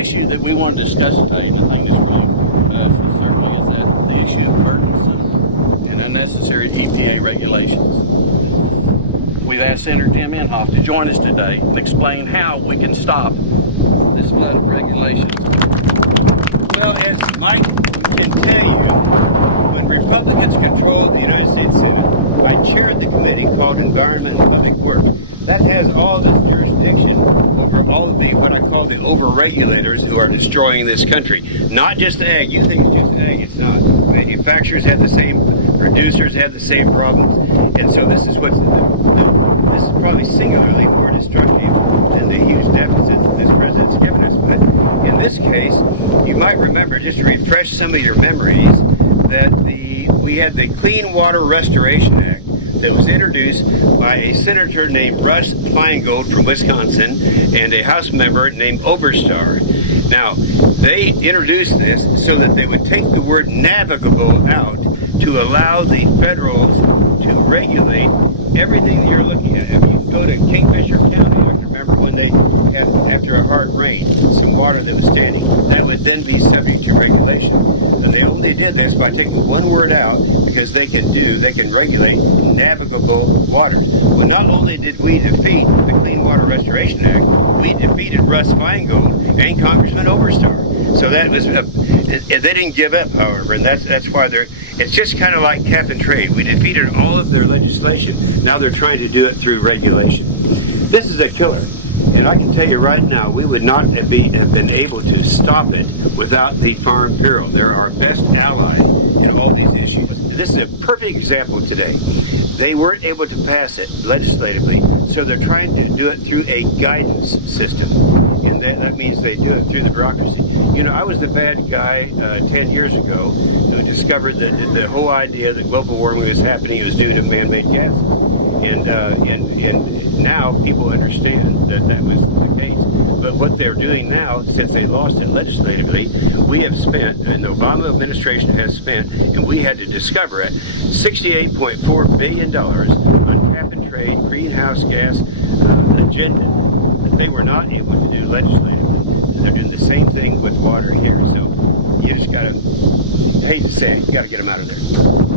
issue that we want to discuss today, and I think this really certainly is that the issue of burdensome and unnecessary EPA regulations. We've asked Senator Jim Inhofe to join us today and explain how we can stop this flood of regulations. Well, as Mike can tell you, when Republicans controlled the United States Senate, I chaired the committee called Environment and Public Works. That has all this jurisdiction over all of the, what I call the over-regulators who are destroying this country. Not just ag. You think it's just ag. It's not. Manufacturers have the same, producers have the same problems. And so this is this is probably singularly more destructive than the huge deficits that this president's given us. But in this case, you might remember, just to refresh some of your memories, that we had the Clean Water Restoration Act that was introduced by a senator named Russ Feingold from Wisconsin and a House member named Oberstar. Now, they introduced this so that they would take the word navigable out to allow the federals to regulate everything that you're looking at. If you go to Kingfisher County, I can remember when they had, after a hard rain, some water that was standing, that would then be subject to regulation. And they only did this by taking one word out because they can regulate navigable waters. Well, not only did we defeat the Clean Water Restoration Act, we defeated Russ Feingold and Congressman Oberstar. So that was, they didn't give up, however, and that's why it's just kind of like cap and trade. We defeated all of their legislation. Now they're trying to do it through regulation. This is a killer. And I can tell you right now, we would not have been able to stop it without the Farm Bureau. They're our best ally in all these issues. This is a perfect example today. They weren't able to pass it legislatively, so they're trying to do it through a guidance system. And that means they do it through the bureaucracy. You know, I was the bad guy 10 years ago who discovered that the whole idea that global warming was happening was due to man-made gases. And now people understand that that was the case. But what they're doing now, since they lost it legislatively, we have spent, and the Obama administration has spent, and we had to discover it, $68.4 billion on cap and trade, greenhouse gas agenda that they were not able to do legislatively. They're doing the same thing with water here. So you just got to, I hate to say it, you got to get them out of there.